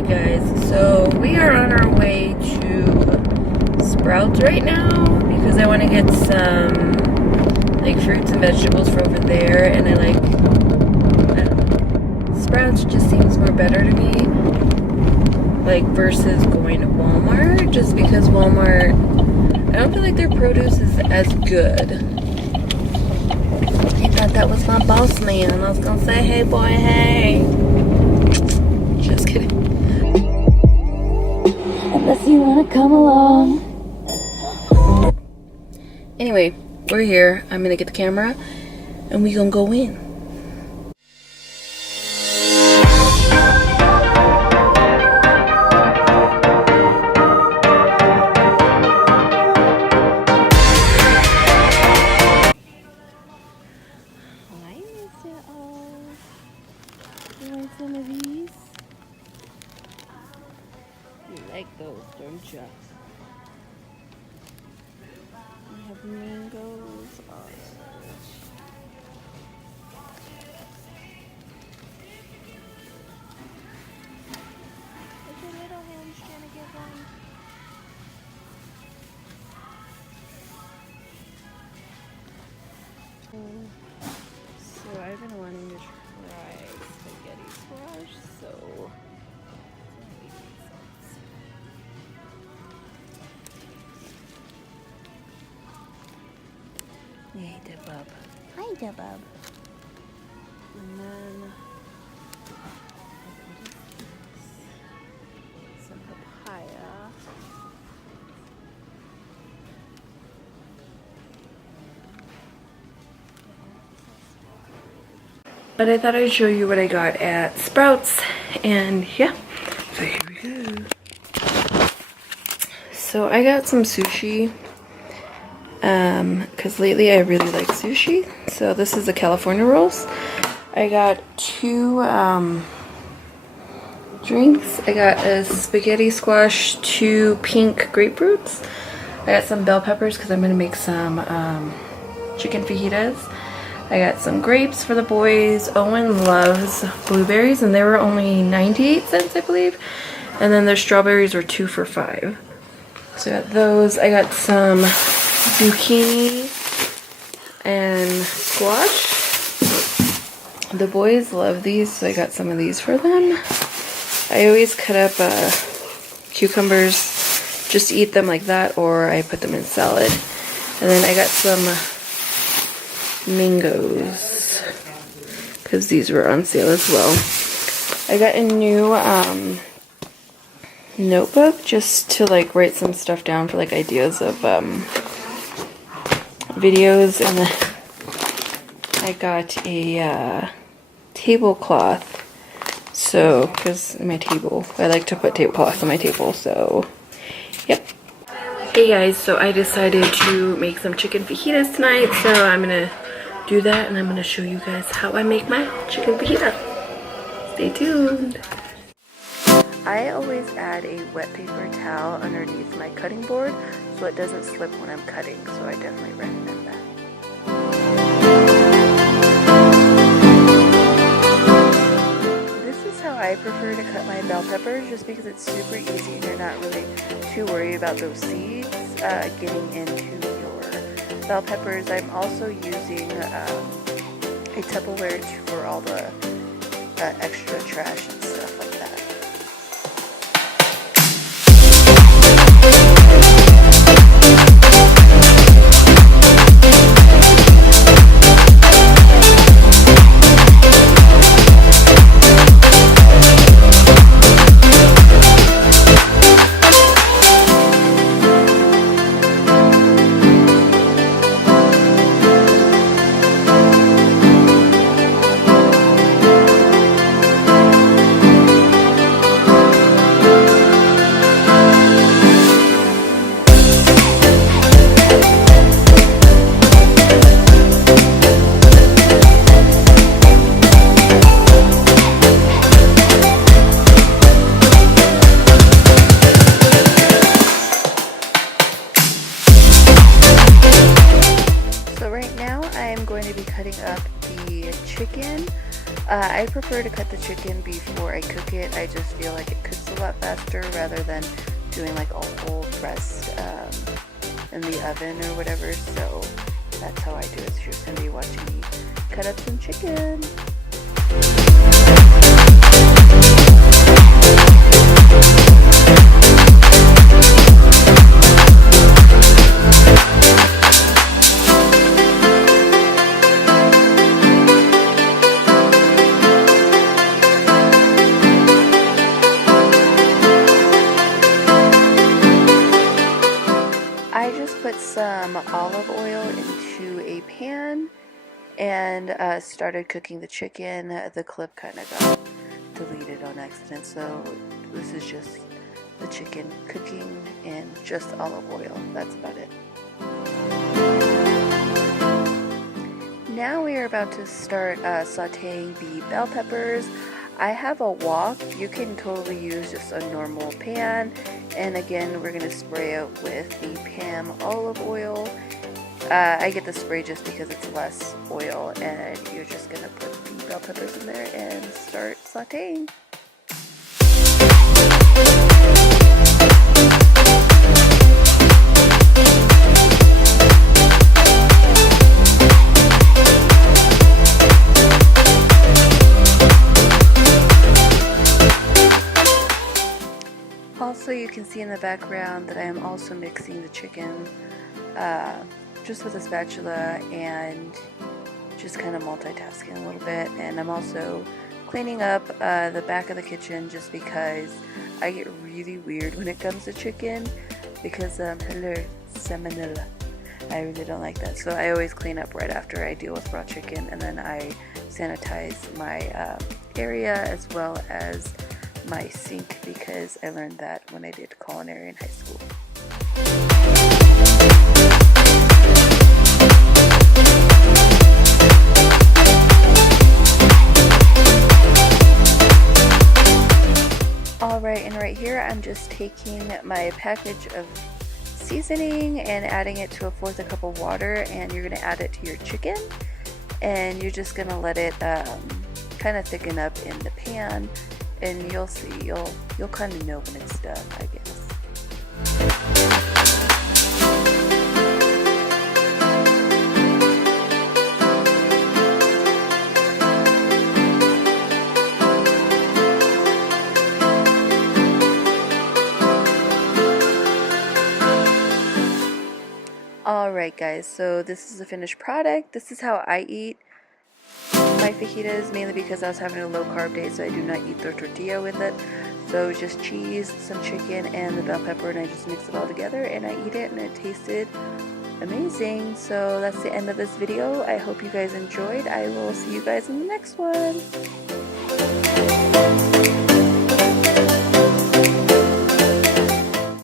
Alright guys, so we are on our way to Sprouts right now because I want to get some like fruits and vegetables for over there, and I don't know, Sprouts just seems more better to me, like versus going to Walmart, just because Walmart, I don't feel like their produce is as good. I thought that was my boss man. I was gonna say, hey boy, hey. Just kidding. Unless you wanna come along. Anyway, we're here. I'm gonna get the camera and we gonna go in. Some of these. You like those, don't you? We have mangoes. Is your little hand trying to get one? So I've been wanting to try spaghetti squash, so hey Debub. Hi Debub. And then some papaya. But I thought I'd show you what I got at Sprouts, and yeah, so here we go. So I got some sushi, because lately I really like sushi. So this is the California rolls. I got two drinks. I got a spaghetti squash, two pink grapefruits. I got some bell peppers because I'm going to make some chicken fajitas. I got some grapes for the boys. Owen loves blueberries, and they were only 98 cents, I believe. And then their strawberries were 2 for $5. So I got those. I got some zucchini and squash. The boys love these, so I got some of these for them. I always cut up cucumbers, just eat them like that, or I put them in salad. And then I got some mangoes because these were on sale as well. I got a new notebook just to like write some stuff down for like ideas of videos, and then I got a tablecloth, so because my table, I like to put tablecloths on my table, so yep. Hey guys, so I decided to make some chicken fajitas tonight, so I'm gonna do that, and I'm going to show you guys how I make my chicken fajita. Stay tuned. I always add a wet paper towel underneath my cutting board so it doesn't slip when I'm cutting, so I definitely recommend that. This is how I prefer to cut my bell peppers, just because it's super easy and you're not really too worried about those seeds getting into your bell peppers. I'm also using a Tupperware for all the extra trash and stuff like that. I prefer to cut the chicken before I cook it. I just feel like it cooks a lot faster rather than doing like a whole breast in the oven or whatever. So that's how I do it. So you're just going to be watching me cut up some chicken. I just put some olive oil into a pan and started cooking the chicken. The clip kind of got deleted on accident, so this is just the chicken cooking in just olive oil. That's about it. Now we are about to start sauteing the bell peppers. I have a wok. You can totally use just a normal pan, and again we're going to spray out with the Pam olive oil. I get the spray just because it's less oil, and you're just going to put the bell peppers in there and start sauteing. Also, you can see in the background that I am also mixing the chicken just with a spatula and just kind of multitasking a little bit. And I'm also cleaning up the back of the kitchen just because I get really weird when it comes to chicken because hello, salmonella. I really don't like that. So I always clean up right after I deal with raw chicken, and then I sanitize my area as well as my sink because I learned that when I did culinary in high school. Alright, and right here I'm just taking my package of seasoning and adding it to a 1/4 cup of water, and you're going to add it to your chicken, and you're just going to let it kind of thicken up in the pan. And you'll see, you'll kind of know when it's done, I guess. Alright guys, so this is the finished product. This is how I eat my fajitas, mainly because I was having a low carb day, so I do not eat the tortilla with it. So just cheese, some chicken, and the bell pepper, and I just mix it all together and I eat it, and it tasted amazing. So that's the end of this video. I hope you guys enjoyed. I will see you guys in the next one.